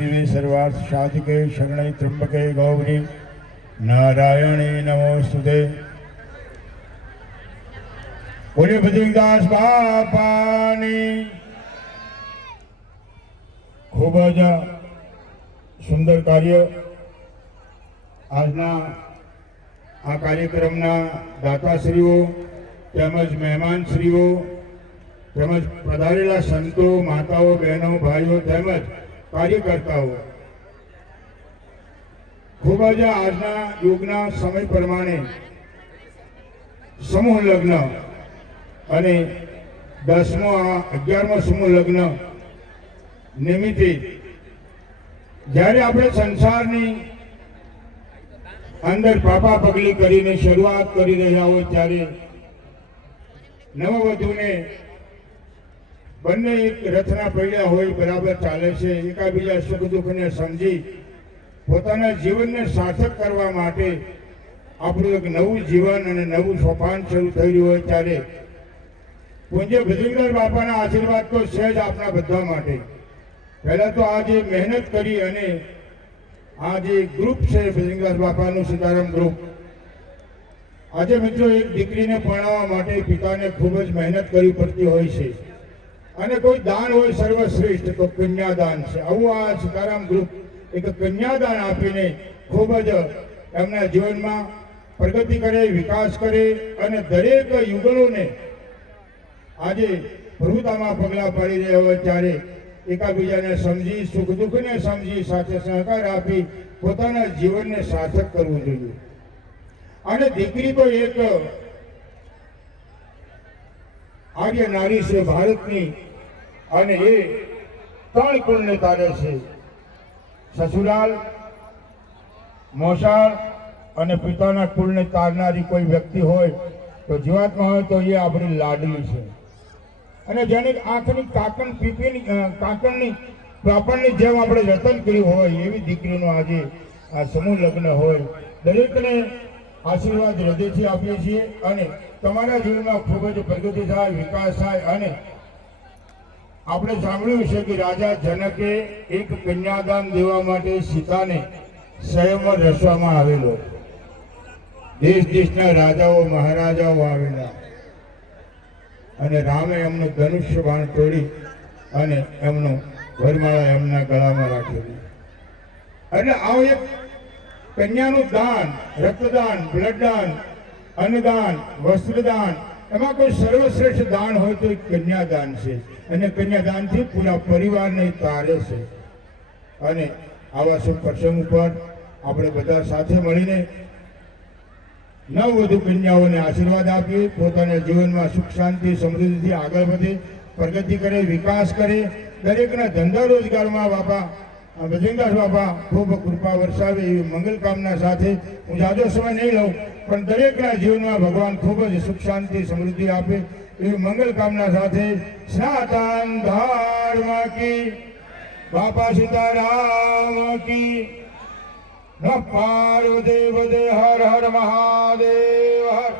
शिवे सर्वार्थ साधिके शरणे त्र्यंबके गौरी नारायणे नमोस्तुते। बोले भजनदास बापानी खूब ज सुंदर कार्य आजना आ कार्यक्रमना दाताश्रीओ તેમજ મહેમાનશ્રીઓ તેમજ પધારેલા સંતો માતાઓ બહેનો ભાઈઓ તેમજ કાર્યકર્તાઓ ખૂબ જ આજના યુગના સમય પ્રમાણે સમૂહ લગ્ન અને 11મો સમૂહ લગ્ન નિમિત્તે જ્યારે આપણે સંસારની અંદર પાપા પગલી કરીને શરૂઆત કરી રહ્યા હોય ત્યારે નવવધુને બંને એક રથના પૈડા હોય બરાબર ચાલે છે, એકાબીજા સુખ દુઃખને સમજી પોતાના જીવનને સાર્થક કરવા માટે આપણું એક નવું જીવન અને નવું સોપાન શરૂ થઈ રહ્યું હોય ત્યારે પૂજ્ય ભજનદાસ બાપાના આશીર્વાદ તો છે જ આપણા બધા માટે। પહેલા તો આ જે મહેનત કરી અને આ જે ગ્રુપ છે ભજનદાસ બાપાનું સીતારામ ગ્રુપ, આજે મિત્રો એક દીકરીને પરણાવવા માટે પિતાને ખૂબ જ મહેનત કરવી પડતી હોય છે અને કોઈ દાન હોય સર્વશ્રેષ્ઠ તો કન્યાદાન છે। આવું આ સીતારામ ગ્રુપ એક કન્યાદાન આપીને ખૂબ જ એમના જીવનમાં પ્રગતિ કરે, વિકાસ કરે અને દરેક યુગલોને આજે પ્રભુતામાં પગલાં પાડી રહ્યા હોય ત્યારે એકાબીજાને સમજી સુખ દુઃખને સમજી સાથે સહકાર આપી પોતાના જીવનને સાર્થક કરવું જોઈએ। અને દીકરી તો એક આર્ય નારી છે ભારતની અને એ 3 કુળને તારે છે, સસુરાલ, મોસાળ અને પિતાના કુળને તારનારી કોઈ વ્યક્તિ હોય તો જીવાત્મા હોય તો એ આપણી લાડલી છે। અને જેની આંખની કાકણ પીપીની કાકણની પાપણની જેમ આપણે જતન કર્યું હોય એવી દીકરીનો આજે આ સમૂહ લગ્ન હોય। દરેકને આશીર્વાદ હૃદયથી આપીએ છીએ અને તમારા જીવનમાં ખૂબ જ પ્રગતિ થાય, વિકાસ થાય। અને આપણે સાંભળ્યું છે કે રાજા જનકે એક કન્યાદાન દેવા માટે સીતાને સ્વયંવર રચવામાં આવેલો, દેશ દેશના રાજાઓ મહારાજાઓ આવેલા અને રામે એમનું ધનુષ્ય બાણ તોડી અને એમનું વરમાળા એમના ગળામાં રાખેલી। એટલે આવું એક કન્યાનું દાન, રક્તદાન, બ્લડદાન, અન્નદાન, વસ્ત્રદાન, એમાં કોઈ સર્વશ્રેષ્ઠ દાન હોય તો એક કન્યાદાન છે અને કન્યાદાનથી પૂરા પરિવારને તારે છે। અને આવા શુભ પ્રસંગ ઉપર આપણે બધા સાથે મળીને નવવધુ કન્યાઓને આશીર્વાદ આપીએ, પોતાના જીવનમાં સુખ શાંતિ સમૃદ્ધિથી આગળ વધે, પ્રગતિ કરે, વિકાસ કરે, દરેકના ધંધા રોજગારમાં બાપા ભજનદાસ બાપા ખૂબ કૃપા વરસાવે એવી મંગલ કામના સાથે હું જાજો સમય નહીં લઉં પણ દરેકના જીવનમાં ભગવાન ખૂબ જ સુખ શાંતિ સમૃદ્ધિ આપે એવી મંગલ કામના સાથે સનાતન ધર્મ કી બાપા સીતારામ કી ન પાર્વદેવ હર હર મહાદેવ હર।